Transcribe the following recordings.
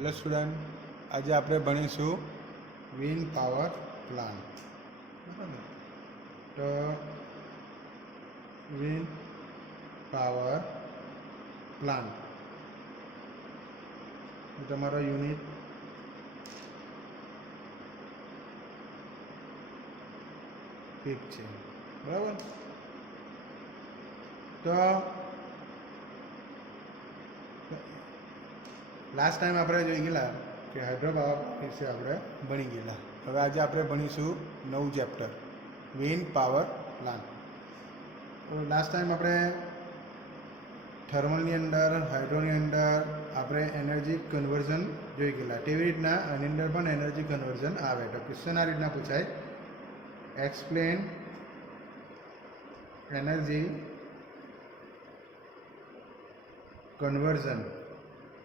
Hello student, આજે આપણે ભણીશું wind power plant. બરાબર, તો વિન્ડ પાવર પ્લાન્ટ તમારો યુનિટ 5 છે. બરાબર, તો લાસ્ટ ટાઈમ આપણે જોઈ ગયેલા કે હાઇડ્રો પાવર વિશે આપણે ભણી ગયેલા. હવે આજે આપણે ભણીશું નવું ચેપ્ટર વિન્ડ પાવર પ્લાન્ટ. તો લાસ્ટ ટાઈમ આપણે થર્મલની અંદર, હાઇડ્રોની અંદર આપણે એનર્જી કન્વર્ઝન જોઈ ગયેલા. તેવી રીતના આની અંદર પણ એનર્જી કન્વર્ઝન આવે. તો ક્વેશ્ચન આ રીતના પૂછાય, એક્સપ્લેન એનર્જી કન્વર્ઝન.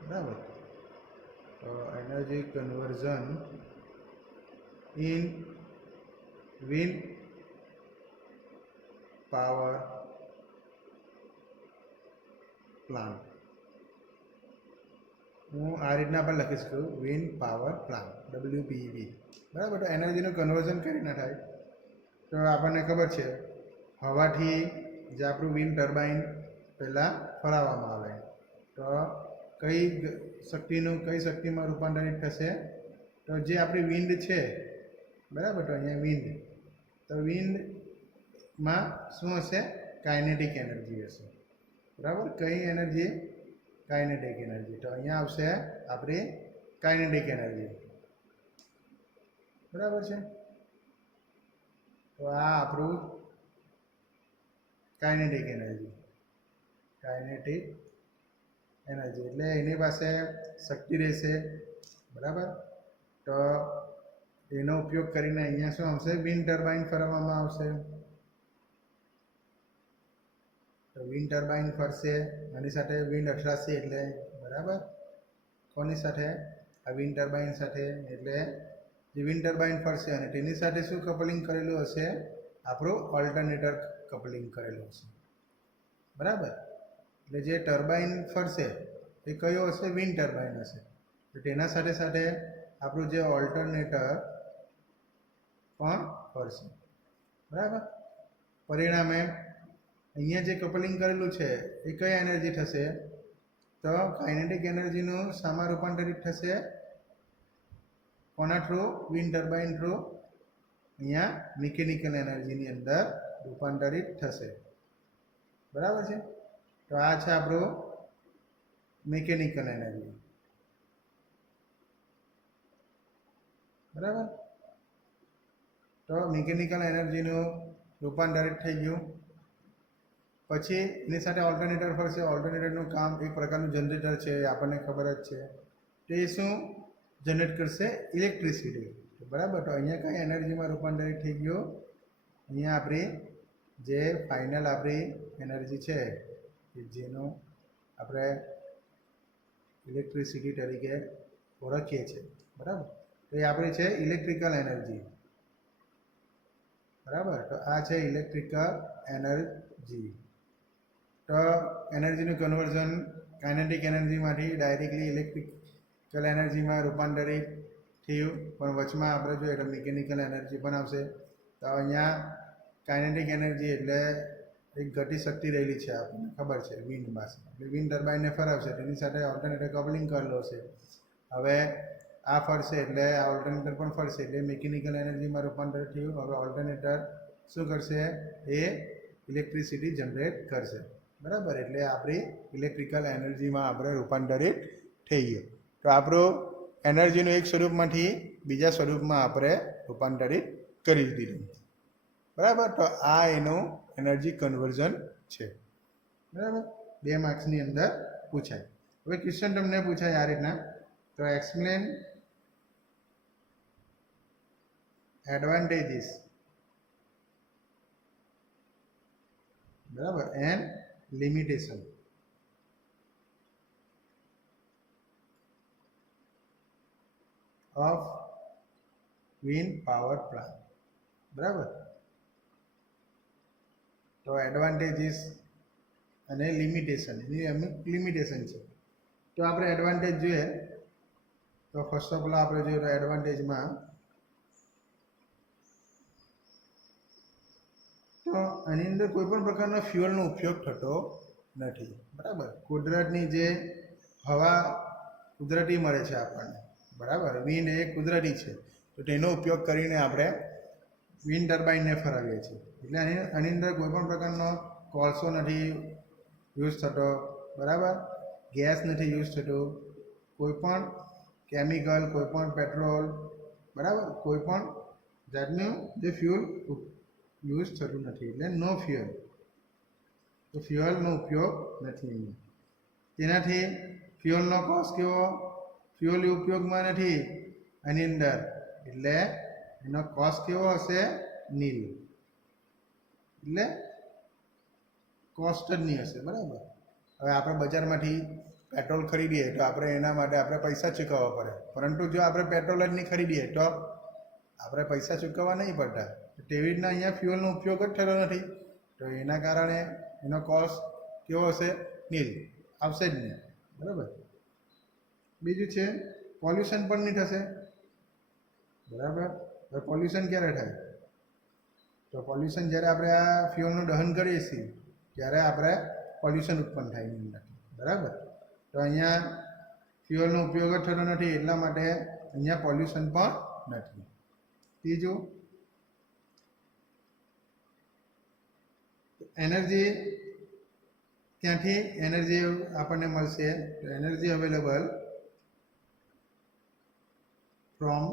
બરાબર, તો energy conversion in wind power plant. હું આ રીતના પણ લખી શકું, વિન્ડ પાવર પ્લાન્ટ, WPV. બરાબર, તો એનર્જીનું કન્વર્ઝન કઈ રીતના થાય? તો આપણને ખબર છે, હવાથી જે આપણું વિન્ડ ટર્બાઇન પહેલાં ફરાવવામાં આવે, તો કઈ શક્તિનું કઈ શક્તિમાં રૂપાંતરિત થશે? તો જે આપણી વિન્ડ છે, બરાબર, તો અહીંયા વિન્ડ, તો વિન્ડમાં શું હશે? કાઇનેટિક એનર્જી હશે. બરાબર, કઈ એનર્જી? Kinetic energy. તો અહીંયા આવશે આપણી કાઇનેટિક એનર્જી. બરાબર છે, તો આ આપણું કાઇનેટિક એનર્જી. કાઇનેટિક એનર્જી એટલે એની પાસે શક્તિ રહેશે. બરાબર, તો એનો ઉપયોગ કરીને અહીંયા શું આવશે? વિન્ડ ટર્બાઇન ફરવામાં આવશે. તો વિન્ડ ટર્બાઇન ફરશે, આની સાથે વિન્ડ અથડાશે એટલે, બરાબર, કોની સાથે? આ વિન્ડ ટર્બાઇન સાથે. એટલે જે વિન્ડ ટર્બાઇન ફરશે અને તેની સાથે શું કપલિંગ કરેલું હશે? આપણું ઓલ્ટરનેટર કપલિંગ કરેલું હશે. બરાબર, એટલે જે ટર્બાઇન ફરશે એ કયો હશે? વિન્ડ ટર્બાઇન હશે. તો તેના સાથે સાથે આપણું જે ઓલ્ટરનેટર પણ ફરશે. બરાબર, પરિણામે અહીંયા જે કપલિંગ કરેલું છે એ કઈ એનર્જી થશે? તો કાઇનેટિક એનર્જીનું શામાં રૂપાંતરિત થશે? કોના થ્રુ? વિન્ડ ટર્બાઇન થ્રુ અહીંયા મિકેનિકલ એનર્જીની અંદર રૂપાંતરિત થશે. બરાબર છે, તો આ છે આપણું મિકેનિકલ એનર્જી. બરાબર, તો મિકેનિકલ એનર્જીનું રૂપાંતરિત થઈ ગયું. પછી એની સાથે ઓલ્ટરનેટર ફરશે. ઓલ્ટરનેટરનું કામ એક પ્રકારનું જનરેટર છે, આપણને ખબર જ છે. તે શું જનરેટ કરશે? ઇલેક્ટ્રિસિટી. બરાબર, તો અહીંયા કઈ એનર્જીમાં રૂપાંતરિત થઈ ગયું? અહીંયા આપણી જે ફાઇનલ આપણી એનર્જી છે કે જેનું આપણે ઇલેક્ટ્રિસિટી તરીકે ઓળખીએ છીએ. બરાબર, તો એ આપણી છે ઇલેક્ટ્રિકલ એનર્જી. બરાબર, તો આ છે ઇલેક્ટ્રિકલ એનર્જી. તો એનર્જીનું કન્વર્ઝન કાઇનેટિક એનર્જીમાંથી ડાયરેક્ટલી ઇલેક્ટ્રિકલ એનર્જીમાં રૂપાંતરિત થયું. પણ વચમાં આપણે જોઈએ તો મિકેનિકલ એનર્જી પણ આવશે. તો અહીંયા કાઇનેટિક એનર્જી એટલે એક ગતિશક્તિ રહેલી છે, આપણને ખબર છે, વિન્ડમાં. એટલે વિન્ડ ટર્બાઇનને ફરાવશે, તેની સાથે ઓલ્ટરનેટર કપલિંગ કરેલો છે. હવે આ ફરશે એટલે આ ઓલ્ટરનેટર પણ ફરશે, એટલે મિકેનિકલ એનર્જીમાં રૂપાંતરિત થયું. હવે ઓલ્ટરનેટર શું કરશે? એ ઇલેક્ટ્રિસિટી જનરેટ કરશે. બરાબર, એટલે આપણી ઇલેક્ટ્રિકલ એનર્જીમાં આપણે રૂપાંતરિત થઈ ગયું. તો આપણું એનર્જીનું એક સ્વરૂપમાંથી બીજા સ્વરૂપમાં આપણે રૂપાંતરિત કરી દીધું. બરાબર, તો આ એનું એનર્જી કન્વર્ઝન છે. બરાબર, 2 માર્ક્સની અંદર પૂછાય. હવે ક્વેશ્ચન તમને પૂછાય આ રીતના, તો એક્સપ્લેન એડવાન્ટેજીસ, બરાબર, and limitation of wind power plant. બરાબર, તો એડવાન્ટેજીસ અને લિમિટેશન, એની અમુક લિમિટેશન છે. તો આપણે એડવાન્ટેજ જોઈએ તો ફર્સ્ટ ઓફ ઓલ આપણે જોઈએ તો એડવાન્ટેજમાં તો આની અંદર કોઈ પણ પ્રકારનો ફ્યુઅલનો ઉપયોગ થતો નથી, બરાબર. કુદરતની જે હવા કુદરતી મળે છે આપણને, બરાબર. વિન્ડ એ કુદરતી છે, તો તેનો ઉપયોગ કરીને આપણે વિન્ડ ટર્બાઇનને ફરાવીએ છીએ. એટલે આની અંદર કોઈ પણ પ્રકારનો કોલસો નથી યુઝ થતો, બરાબર. ગેસ નથી યુઝ થતો, કોઈ પણ કેમિકલ, કોઈ પણ પેટ્રોલ, બરાબર, કોઈ પણ જાતનું જે ફ્યુઅલ યુઝ થતું નથી, એટલે નો ફ્યુઅલ. તો ફ્યુઅલનો ઉપયોગ નથી. તેનાથી ફ્યુઅલનો કોસ્ટ કેવો? ફ્યુઅલ ઉપયોગમાં નથી આની અંદર, એટલે એનો કોસ્ટ કેવો હશે? નીલ. એટલે કોસ્ટ જ નહીં હશે, બરાબર. હવે આપણે બજારમાંથી પેટ્રોલ ખરીદીએ તો આપણે એના માટે આપણે પૈસા ચૂકવવા પડે, પરંતુ જો આપણે પેટ્રોલ જ નહીં ખરીદીએ તો આપણે પૈસા ચૂકવવા નહીં પડતા. તેવી રીતના અહીંયા ફ્યુઅલનો ઉપયોગ જ થતો નથી, તો એના કારણે એનો કોસ્ટ કેવો હશે? નીલ. આવશે જ નહીં, બરાબર. બીજું છે પોલ્યુશન પણ નહીં થશે, બરાબર. હવે પોલ્યુશન ક્યારે થાય? તો પોલ્યુશન જ્યારે આપણે આ ફ્યુઅલનું દહન કરીએ છીએ ત્યારે આપણે પોલ્યુશન ઉત્પન્ન થાય એની અંદર, બરાબર. તો અહીંયા ફ્યુઅલનો ઉપયોગ જ થતો નથી, એટલા માટે અહીંયા પોલ્યુશન પણ નથી. ત્રીજું, એનર્જી ક્યાંથી એનર્જી આપણને મળશે? તો energy available from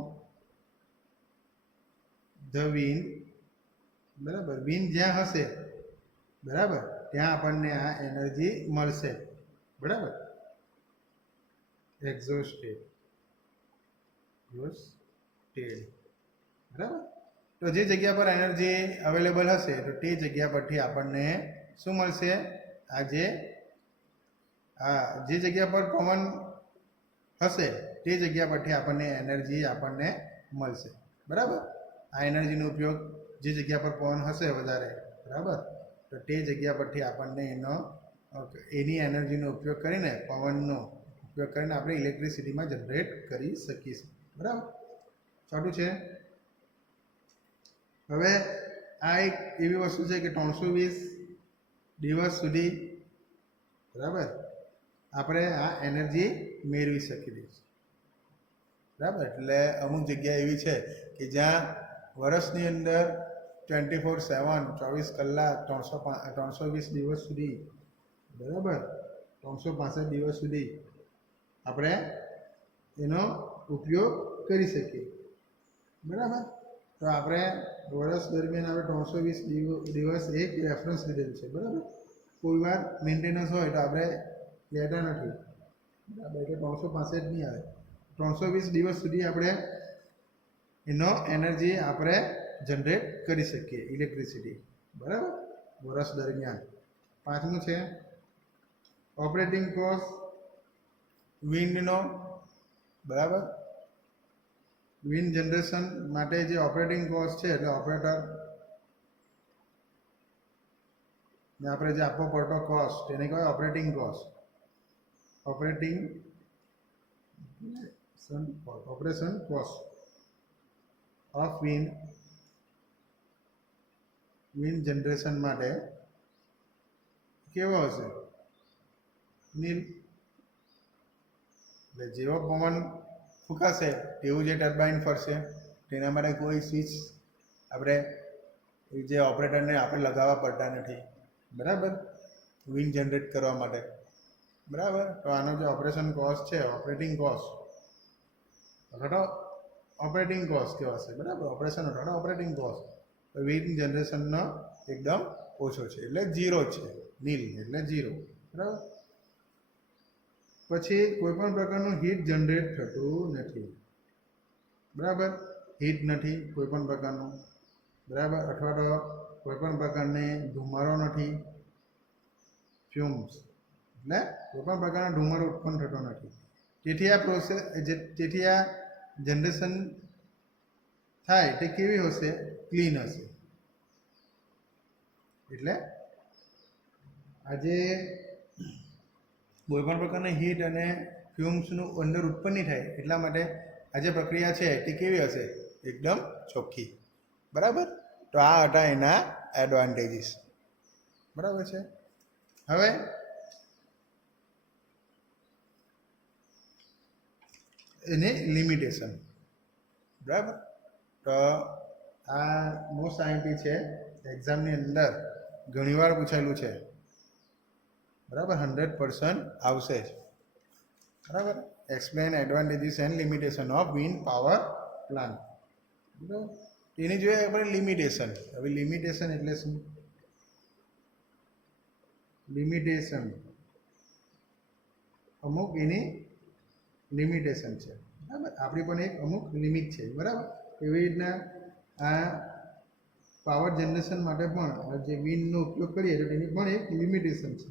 the wind, બરાબર. વિન્ડ જ્યાં હશે, બરાબર, ત્યાં આપણને આ એનર્જી મળશે, બરાબર. એક્ઝોસ્ટેડ, બરાબર. તો જે જગ્યા પર એનર્જી અવેલેબલ હશે તો તે જગ્યા પરથી આપણને શું મળશે? જે જગ્યા પર કોમન હશે તે જગ્યા પરથી આપણને એનર્જી આપણને મળશે, બરાબર. આ એનર્જીનો ઉપયોગ જે જગ્યા પર પવન હશે વધારે, બરાબર, તો તે જગ્યા પરથી આપણને એની એનર્જીનો ઉપયોગ કરીને, પવનનો ઉપયોગ કરીને આપણે ઇલેક્ટ્રિસિટીમાં જનરેટ કરી શકીશું, બરાબર. ચોથું છે, હવે આ એક એવી વસ્તુ છે કે 320 દિવસ સુધી, બરાબર, આપણે આ એનર્જી મેળવી શકીએ છીએ, બરાબર. એટલે અમુક જગ્યા એવી છે કે જ્યાં વર્ષની અંદર 24/7 24 કલાક 320 દિવસ સુધી, બરાબર, 365 દિવસ સુધી આપણે એનો ઉપયોગ કરી શકીએ, બરાબર. તો આપણે વર્ષ દરમિયાન આપણે 320 દિવસ એક રેફરન્સ લીધેલું છે, બરાબર. કોઈ વાર મેન્ટેનન્સ હોય તો આપણે લેતા નથી, બરાબર, એટલે 365 નહીં આવે. 320 દિવસ સુધી આપણે એનો એનર્જી આપણે જનરેટ કરી શકીએ, ઇલેક્ટ્રિસિટી, બરાબર, વર્ષ દરમિયાન. પાંચમું છે ઓપરેટિંગ કોસ્ટ વિન્ડનો, બરાબર. વિન્ડ જનરેશન માટે જે ઓપરેટિંગ કોસ્ટ છે, એટલે ઓપરેટર ને આપણે જે આપવો પડતો કોસ્ટ તેને કહેવાય operating cost. Operation cost of wind generation માટે કેવો હશે? નીલ. એટલે જેવો પવન ફૂંકાશે તેવું જે ટર્બાઇન ફરશે, તેના માટે કોઈ સ્વિચ આપણે જે ઓપરેટરને આપણે લગાવવા પડતા નથી, બરાબર, વિન્ડ જનરેટ કરવા માટે, બરાબર. તો આનો જે ઓપરેશન કોસ્ટ છે, ઓપરેટિંગ કોસ્ટ અથવા ઓપરેટિંગ કોસ્ટ કેવો હશે? બરાબર, ઓપરેશન અથવા ઓપરેટિંગ કોસ્ટ વિન્ડ જનરેશનનો એકદમ ઓછો છે, એટલે 0 છે. નીલ એટલે 0, બરાબર. પછી કોઈ પણ પ્રકારનું હીટ જનરેટ થતું નથી, બરાબર. હીટ નથી કોઈ પણ પ્રકારનું, બરાબર, અથવા તો કોઈ પણ પ્રકારની ધુમાડો નથી, ફ્યુમ્સ, એટલે કોઈ પણ પ્રકારનો ધુમાડો ઉત્પન્ન થતો નથી. તેથી આ જનરેશન થાય તે કેવી હશે? ક્લીન હશે. એટલે આજે કોઈ પણ પ્રકારની હીટ અને ફ્યુમ્સનું અંદર ઉત્પન્ન નહીં થાય એટલા માટે આ જે પ્રક્રિયા છે તે કેવી હશે? એકદમ ચોખ્ખી. બરાબર. તો આ હતા એના એડવાન્ટેજીસ. બરાબર છે. હવે એની લિમિટેશન. બરાબર. તો આ મોસ્ટ આઈએમપી છે, એક્ઝામની અંદર ઘણીવાર પૂછાયેલું છે. બરાબર. 100% આવશે જ. બરાબર. Explain advantages and limitation of wind power plant. બરાબર. એની જોઈએ આપણે લિમિટેશન. હવે લિમિટેશન એટલે શું? લિમિટેશન અમુક એની લિમિટેશન છે. બરાબર. આપણી પણ એક અમુક લિમિટ છે. બરાબર. એવી રીતના આ પાવર જનરેશન માટે પણ જે વિન્ડનો ઉપયોગ કરીએ તો તેની પણ એક લિમિટેશન છે.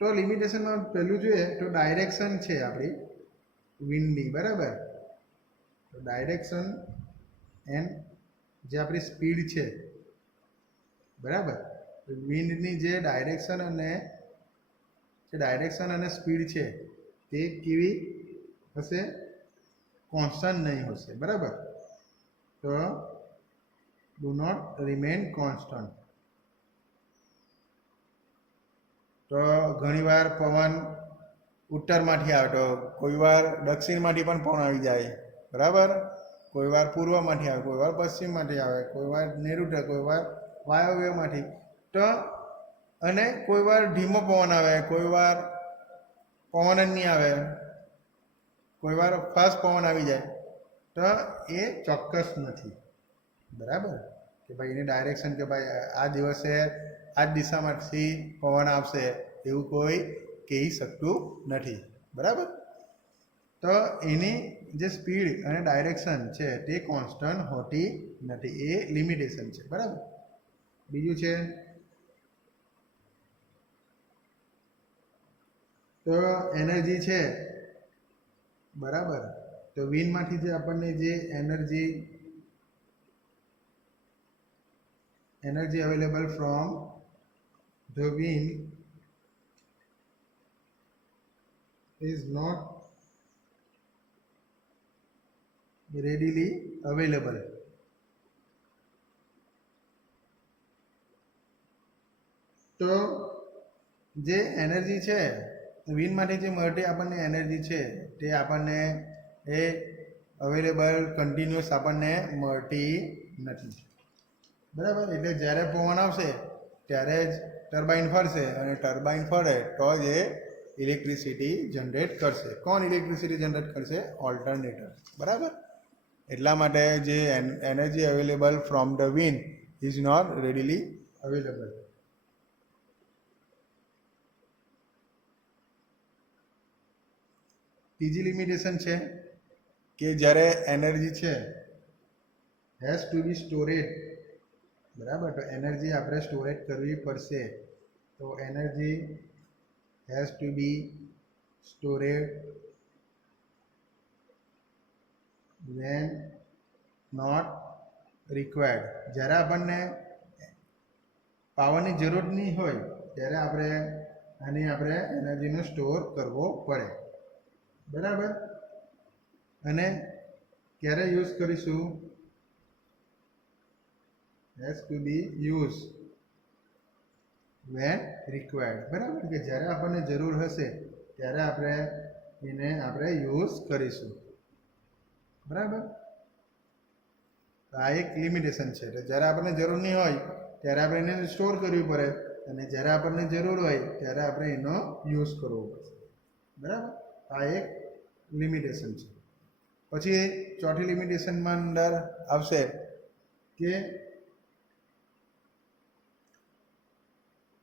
તો લિમિટેશનમાં પહેલું જોઈએ તો ડાયરેક્શન છે આપણી વિન્ડની. બરાબર. તો ડાયરેક્શન એન્ડ જે આપણી સ્પીડ છે. બરાબર. વિન્ડની જે ડાયરેક્શન અને સ્પીડ છે તે કેવી હશે? કોન્સ્ટન્ટ નહીં હશે. બરાબર. તો ડુ નોટ રિમેન કોન્સ્ટન્ટ. તો ઘણીવાર પવન ઉત્તરમાંથી આવે તો કોઈ વાર દક્ષિણમાંથી પણ પવન આવી જાય. બરાબર. કોઈ વાર પૂર્વમાંથી આવે, કોઈ વાર પશ્ચિમમાંથી આવે, કોઈ વાર નૈઋત્ય, કોઈ વાર વાયવ્યમાંથી. તો અને કોઈ વાર ધીમો પવન આવે, કોઈ વાર પવન જ નહીં આવે, કોઈ વાર ફાસ્ટ પવન આવી જાય. તો એ ચોક્કસ નથી. બરાબર. કે ભાઈ એની ડાયરેક્શન કે ભાઈ આ દિવસે આ જ દિશામાંથી પવન આવશે એવું કોઈ કહી શકતું નથી. બરાબર. તો એની જે સ્પીડ અને ડાયરેક્શન છે તે કોન્સ્ટન્ટ હોતી નથી. એ લિમિટેશન છે. બરાબર. બીજું છે તો એનર્જી છે. બરાબર. તો વિન્ડમાંથી જે આપણને જે energy available from the wind is not readily available. તો જે એનર્જી છે વિન્ડમાંથી જે મળતી આપણને એનર્જી છે તે આપણને એ અવેલેબલ કન્ટિન્યુઅસ આપણને મળતી નથી. બરાબર. એટલે જ્યારે પવન આવશે ત્યારે જ ટર્બાઇન ફરશે અને ટર્બાઇન ફરે તો જ એ ઇલેક્ટ્રિસિટી જનરેટ કરશે. કોણ ઇલેક્ટ્રિસિટી જનરેટ કરશે? ઓલ્ટરનેટર. બરાબર. એટલા માટે જે energy available from the wind is not readily available. ત્રીજી લિમિટેશન છે કે જ્યારે એનર્જી છે હેઝ ટુ બી સ્ટોરેજ. બરાબર. તો એનર્જી આપણે સ્ટોરેજ કરવી પડશે. તો energy has to be stored when not required. જ્યારે આપણને પાવરની જરૂર નહીં હોય ત્યારે આપણે એનર્જીનો સ્ટોર કરવો પડે. બરાબર. અને ક્યારે યુઝ કરીશું? has to be used when required. બરાબર. કે જ્યારે આપણને જરૂર હશે ત્યારે આપણે યુઝ કરીશું. બરાબર. આ એક લિમિટેશન છે. તો જ્યારે આપણને જરૂર નહીં હોય ત્યારે આપણે એને સ્ટોર કરવી પડે અને જ્યારે આપણને જરૂર હોય ત્યારે આપણે એનો યુઝ કરવો પડશે. બરાબર. આ એક લિમિટેશન છે. પછી ચોથી લિમિટેશનમાં અંદર આવશે કે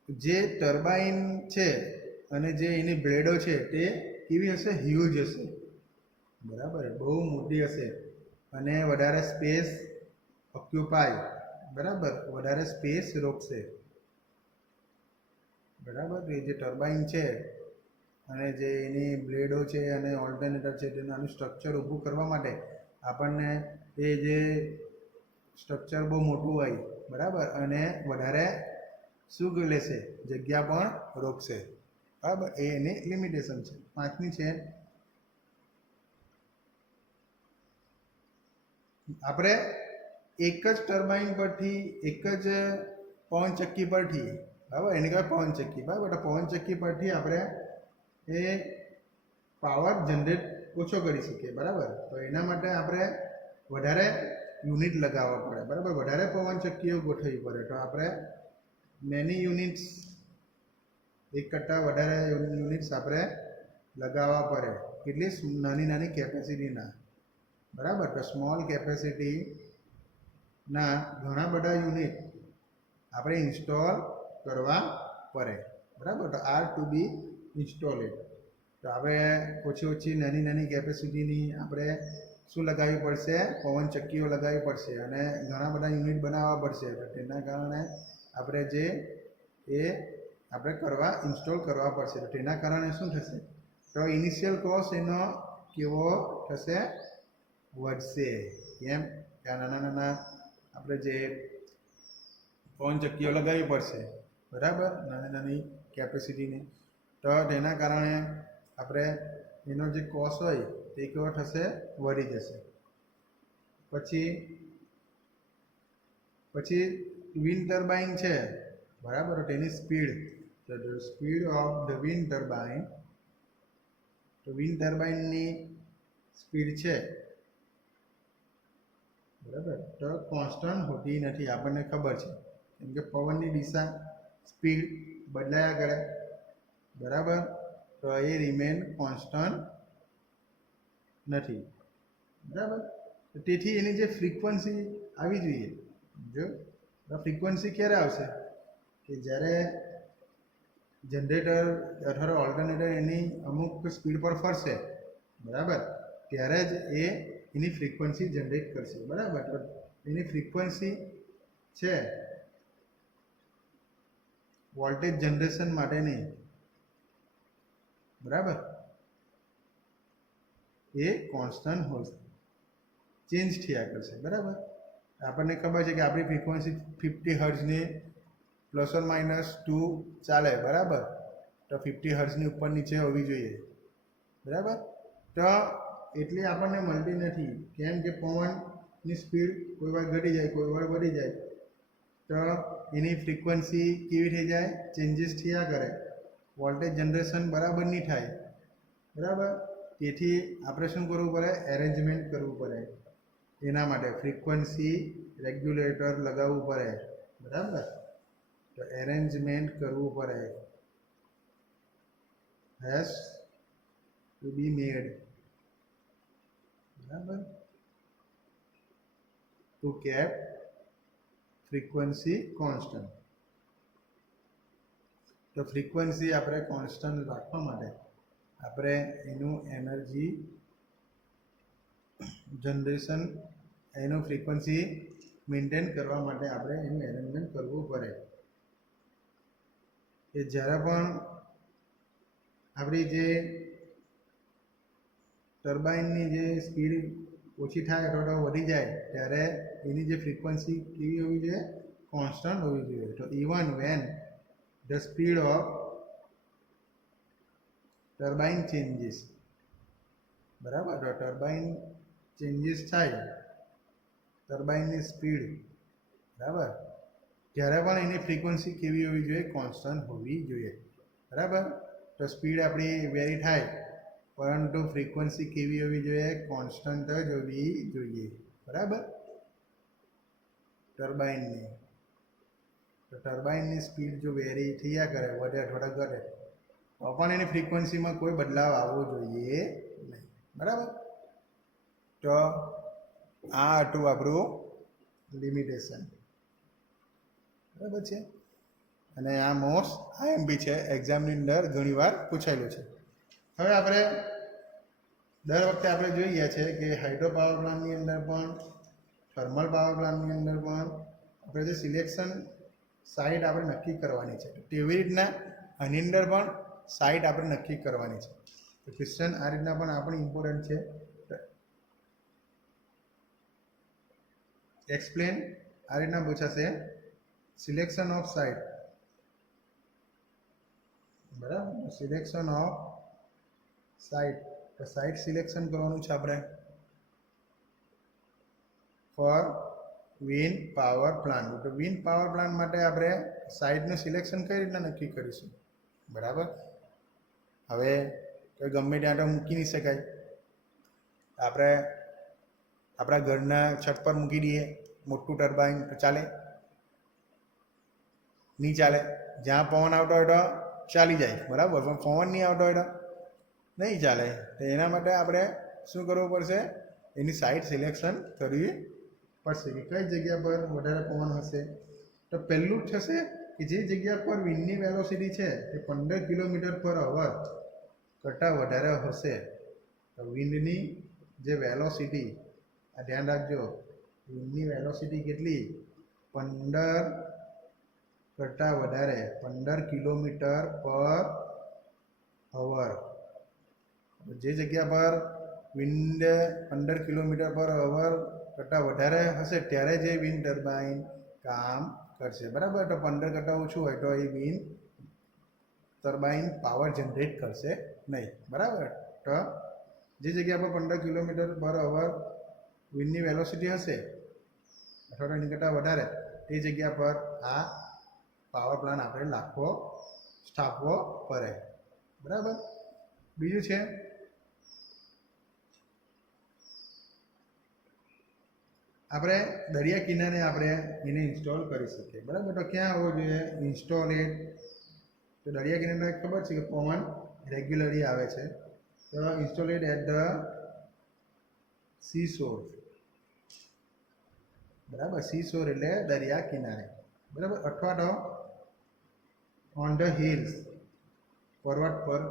જે ટર્બાઇન છે અને જે એની બ્લેડો છે તે કેવી હશે? હ્યુજ હશે. બરાબર. બહુ મોટી હશે અને વધારે સ્પેસ ઓક્યુપાય. બરાબર. વધારે સ્પેસ રોકશે. બરાબર. એ જે ટર્બાઇન છે અને જે એની બ્લેડો છે અને ઓલ્ટરનેટર છે તેનું સ્ટ્રક્ચર ઊભું કરવા માટે આપણને એ જે સ્ટ્રક્ચર બહુ મોટું હોય. બરાબર. અને વધારે શું લેશે? જગ્યા પણ રોકશે. બરાબર, એ એની લિમિટેશન છે. પાંચમી છે આપણે એક જ ટર્બાઇન પરથી એક જ પવનચક્કી પરથી, બરાબર, એને કહેવાય પવનચક્કી. બરાબર, તો પવનચક્કી પરથી આપણે એ પાવર જનરેટ ઓછો કરી શકીએ. બરાબર, તો એના માટે આપણે વધારે યુનિટ લગાવવા પડે. બરાબર, વધારે પવનચક્કીઓ ગોઠવવી પડે. તો આપણે મેની યુનિટ્સ, એક કરતાં વધારે યુનિટ્સ આપણે લગાવવા પડે. કેટલી નાની નાની કેપેસિટીના. બરાબર, તો સ્મોલ કેપેસિટીના ઘણા બધા યુનિટ આપણે ઇન્સ્ટોલ કરવા પડે. બરાબર, તો આર ટુ બી ઇન્સ્ટોલેડ. તો આપણે ઓછી ઓછી નાની નાની કેપેસિટીની આપણે શું લગાવવી પડશે? પવનચક્કીઓ લગાવવી પડશે અને ઘણા બધા યુનિટ બનાવવા પડશે. તો તેના કારણે આપણે જે એ આપણે ઇન્સ્ટોલ કરવા પડશે. તો તેના કારણે શું થશે? તો ઇનિશિયલ કોસ્ટ એનો કેવો થશે? વધશે. કેમ? કે આ નાના નાના આપણે જે પવનચક્કીઓ લગાવવી પડશે. બરાબર, નાની નાની કેપેસિટીની. તો તેના કારણે આપણે એનો જે કોસ્ટ હોય તે કેવો થશે? વધી જશે. પછી વિન્ડ ટર્બાઇન છે. બરાબર, તેની speed, the speed of the wind turbine. તો વિન્ડ ટર્બાઇનની સ્પીડ છે, બરાબર, તો કોન્સ્ટન્ટ હોતી નથી. આપણને ખબર છે, કેમ કે પવનની દિશા, સ્પીડ બદલાયા કરે. બરાબર, તો એ રિમેન કોન્સ્ટન્ટ નથી. બરાબર, તેથી એની જે ફ્રીક્વન્સી આવી જોઈએ, જો ફ્રીક્વન્સી ક્યારે આવશે? કે જ્યારે જનરેટર અથવા ઓલ્ટરનેટર એની અમુક સ્પીડ પર ફરશે. બરાબર, ત્યારે જ એ એની ફ્રીક્વન્સી જનરેટ કરશે. બરાબર, તો એની ફ્રીક્વન્સી છે વોલ્ટેજ જનરેશન માટેની. બરાબર, એ કોન્સ્ટન્ટ હોય, ચેન્જ થયા કરશે. બરાબર, આપણને ખબર છે કે આપણી ફ્રીક્વન્સી 50 હર્ટ્ઝની ±2 ચાલે. બરાબર, તો 50 હર્ટ્ઝની ઉપર નીચે હોવી જોઈએ. બરાબર, તો એટલી આપણને મળતી નથી. કેમ કે પવનની સ્પીડ કોઈ વાર ઘટી જાય, કોઈ વાર વધી જાય. તો એની ફ્રીક્વન્સી કેવી થઈ જાય? ચેન્જીસ થયા કરે. વોલ્ટેજ જનરેશન બરાબર નહીં થાય. બરાબર, તેથી આપણે શું કરવું પડે? એરેન્જમેન્ટ કરવું પડે. એના માટે ફ્રીક્વન્સી રેગ્યુલેટર લગાવવું પડે. બરાબર, તો એરેન્જમેન્ટ કરવું પડે. હેઝ ટુ બી મેડ. બરાબર, ટુ કેપ ફ્રીક્વન્સી કોન્સ્ટન્ટ. તો ફ્રીક્વન્સી આપણે કોન્સ્ટન્ટ રાખવા માટે આપણે એનું એનર્જી જનરેશન, એનું ફ્રીક્વન્સી મેન્ટેન કરવા માટે આપણે એનું એરેન્જમેન્ટ કરવું પડે. કે જ્યારે પણ આપણી જે ટર્બાઇનની જે સ્પીડ ઓછી થાય અથવા વધી જાય, ત્યારે એની જે ફ્રીક્વન્સી કેવી હોવી જોઈએ? કોન્સ્ટન્ટ હોવી જોઈએ. તો even when the speed of turbine changes. બરાબર, તો ટર્બાઇન ચેન્જીસ થાય, ટર્બાઇનની સ્પીડ. બરાબર, ત્યારે પણ એની ફ્રીક્વન્સી કેવી હોવી જોઈએ? કોન્સ્ટન્ટ હોવી જોઈએ. બરાબર, તો સ્પીડ આપણી વેરી થાય, પરંતુ ફ્રીક્વન્સી કેવી હોવી જોઈએ? કોન્સ્ટન્ટ જ હોવી જોઈએ. બરાબર, ટર્બાઇનની. તો ટર્બાઇનની સ્પીડ જો વેરી થયા કરે, વધે અથવા ઘટે, તો પણ એની ફ્રીક્વન્સીમાં કોઈ બદલાવ આવવો જોઈએ નહીં. બરાબર, તો આ હતું આપણું લિમિટેશન. બરાબર છે, અને આ મોસ્ટ આઈએમપી છે, એક્ઝામની અંદર ઘણીવાર પૂછાયેલું છે. હવે આપણે દર વખતે આપણે જોઈએ છે કે હાઇડ્રો પાવર પ્લાન્ટની અંદર પણ, થર્મલ પાવર પ્લાન્ટની અંદર પણ આપણે જે સિલેક્શન સાઇટ આપણે નક્કી કરવાની છે, તેવી રીતના આની અંદર પણ સાઇટ આપણે નક્કી કરવાની છે. તો ક્વેશ્ચન આ રીતના પણ આપણે ઇમ્પોર્ટન્ટ છે. એક્સપ્લેન આ રીતના પૂછાશે, સિલેક્શન ઓફ સાઇટ. बराबर। सिलेक्शन ऑफ साइट, तो साइट सिलेक्शन करवानुं छे आपणे फॉर विंड पावर प्लांट। तो विंड पावर प्लांट माटे आपणे साइटनुं सिलेक्शन कई रीतना नक्की करीशुं, बराबर। हवे तो गमे त्यां तो मूकी नहीं शकाय, आपणे आपणा घरना छत पर मूकी दीए मोटुं टर्बाइन तो चाले? नहीं चाले। ज्यां पवन आवतो होय तो चाली जाए, बराबर, पण पवन नहीं आवतो होय तो नहीं चाले। तो एना माटे आपणे शुं करवुं पड़शे, एनी साइट सिलेक्शन करवी पड़शे कि कई जग्या पर वधारे पवन हशे। तो पहेલું थशे कि जे जग्या पर विंडनी वेलोसिटी छे ते 15 किलोमीटर पर अवर करता वधारे हशे, तो विंडनी जे वेलोसिटी, आ ध्यान राखजो, विंडनी वेलोसिटी केटली? 15 करता वधारे, 15 किलोमीटर पर अवर। जे जग्या पर विंड 15 किलोमीटर पर अवर करता वधारे हशे त्यारे जे विंड टर्बाइन काम करशे, बराबर। तो 15 करता ओछुं होय तो ए विंड टर्बाइन पावर जनरेट करशे नहीं, बराबर। तो जे जग्या पर 15 किलोमीटर पर अवर विंडनी वेलोसिटी हशे अथवा तो एनी करता वधारे, ते जग्या पर आ पावर प्लांट आपणे नाखवो स्थापवो पड़े, बराबर। बीजुं छे આપણે દરિયા કિનારે આપણે એને ઇન્સ્ટોલ કરી શકીએ, બરાબર। તો ક્યાં આવવો જોઈએ? Install it. તો દરિયા કિનારે ખબર છે કે પવન રેગ્યુલરલી આવે છે, તો install it at the sea shore, બરાબર। સી શોર એટલે દરિયા કિનારે, બરાબર। અથવા તો ઓન ધ હિલ્સ, પર્વત પર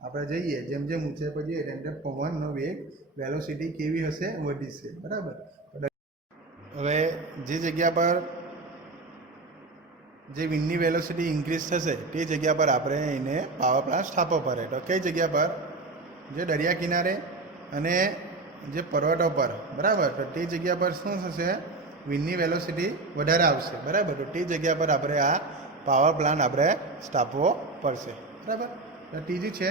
આપણે જઈએ, જેમ જેમ ઊંચાઈ પર જઈએ તેમ તેમ પવનનો વેગ વેલોસિટી કેવી હશે? વધીશે, બરાબર। હવે જે જગ્યા પર જે વિન્ડની વેલોસિટી ઇન્ક્રીઝ થશે તે જગ્યા પર આપણે એને પાવર પ્લાન્ટ સ્થાપવો પડે। તો કઈ જગ્યા પર? જે દરિયા કિનારે અને જે પર્વતો પર, બરાબર। તો તે જગ્યા પર શું થશે? વિન્ડની વેલોસિટી વધારે આવશે, બરાબર। તો તે જગ્યા પર આપણે આ પાવર પ્લાન્ટ આપણે સ્થાપવો પડશે, બરાબર। તો ત્રીજું છે,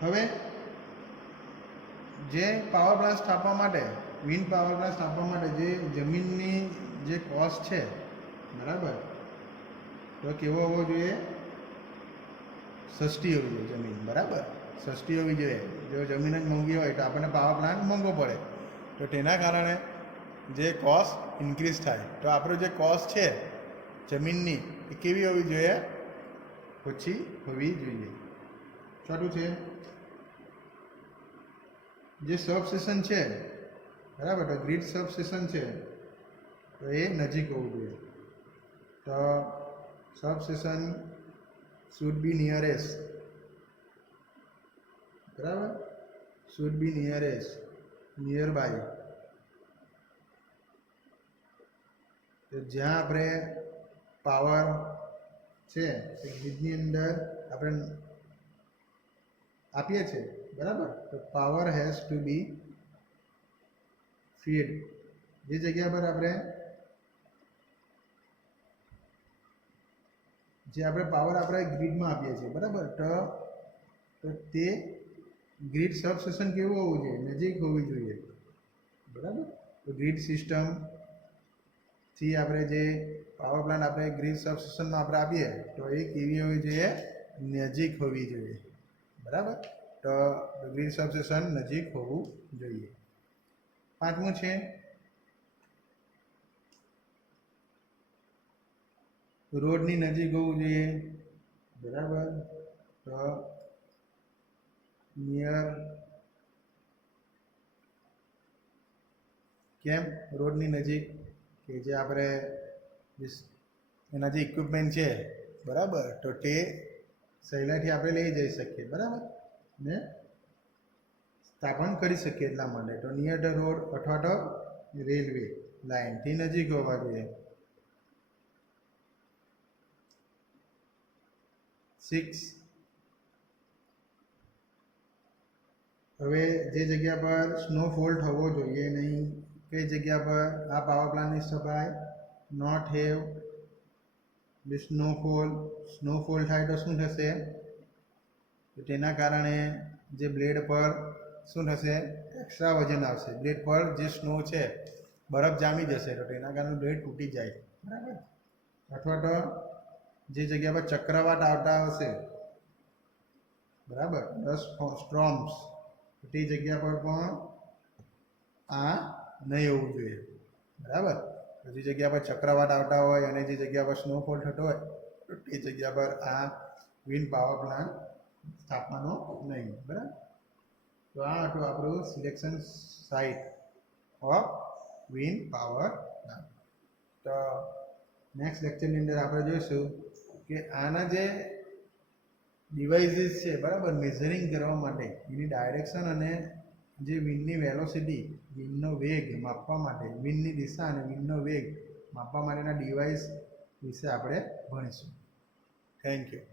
હવે જે પાવર પ્લાન્ટ સ્થાપવા માટે, વિન્ડ પાવર પ્લાન્ટ સ્થાપવા માટે જે જમીનની જે કોસ્ટ છે, બરાબર, તો કેવો હોવો જોઈએ? સસ્તી હોવી જોઈએ જમીન, બરાબર। સસ્તી હોવી જોઈએ। જો જમીન જ મોંઘી હોય તો આપણને પાવર પ્લાન્ટ મોંઘો પડે, તો તેના કારણે જે કોસ્ટ ઇન્ક્રીઝ થાય। તો આપણો જે કોસ્ટ છે જમીનની એ કેવી હોવી જોઈએ? ઓછી હોવી જોઈએ। ચોથું છે, જે સબસ્ટેશન છે, બરાબર, તો ગ્રીડ સબસ્ટેશન છે તો એ નજીક હોવું જોઈએ। તો સબસ્ટેશન શુડ બી નિયરેસ્ટ, બરાબર, should be nearest, nearby. તો જ્યાં આપણે પાવર છે એ ગ્રીડની અંદર આપણે આપીએ છીએ, બરાબર, તો power has to be feed. જે જગ્યા પર આપણે પાવર આપણે ગ્રીડમાં આપીએ છીએ, બરાબર, તો તે ગ્રીડ સબસ્ટેશન કેવું હોવું જોઈએ? નજીક હોવી જોઈએ, બરાબર। તો ગ્રીડ સિસ્ટમથી આપણે જે પાવર પ્લાન્ટ આપણે ગ્રીડ સબસ્ટેશનમાં આપણે આપીએ તો એ કેવી હોવી જોઈએ? નજીક હોવી જોઈએ, બરાબર। તો ગ્રીડ સબસ્ટેશન નજીક હોવું જોઈએ। પાંચમું છે, રોડની નજીક હોવું જોઈએ, બરાબર। તો નિયર, કેમ રોડની નજીક? કે જે આપણે એના જે ઇક્વિપમેન્ટ છે, બરાબર, તો તે સહેલાઈથી આપણે લઈ જઈ શકીએ, બરાબર, ને સ્થાપન કરી શકીએ એટલા માટે। તો નિયર ધ રોડ અથવા તો રેલવે લાઇનથી નજીક હોવા જોઈએ। 6, હવે જે જગ્યા પર સ્નોફોલ થવો જોઈએ નહીં, કઈ જગ્યા પર આ પાવર પ્લાન્ટની સપ્લાય નોટ હેવ જે સ્નોફોલ થાય તો શું થશે? તો તેના કારણે જે બ્લેડ પર શું થશે? એક્સ્ટ્રા વજન આવશે. બ્લેડ પર જે સ્નો છે, બરફ જામી જશે, તો તેના કારણે બ્લેડ તૂટી જાય, બરાબર. અથવા તો જે જગ્યા પર ચક્રવાત આવતા હશે, બરાબર, સ્ટ્રોમ્સ, તે જગ્યા પર પણ આ નહીં હોવું જોઈએ, બરાબર. જે જગ્યા પર ચક્રવાત આવતા હોય અને જે જગ્યા પર સ્નોફોલ થતો હોય, તો તે જગ્યા પર આ વિન્ડ પાવર પ્લાન્ટ સ્થાપવાનો નહીં, બરાબર. તો આ હતું આપણું selection site of wind power plant. તો નેક્સ્ટ લેક્ચરની અંદર આપણે જોઈશું કે આના જે ડિવાઇસીસ છે, બરાબર, મેઝરિંગ કરવા માટે એની ડાયરેક્શન અને જે વિન્ડની વેલોસિટી, વિન્ડનો વેગ માપવા માટે, વિન્ડની દિશા અને વિન્ડનો વેગ માપવા માટેના ડિવાઇસ વિશે આપણે ભણીશું. Thank you.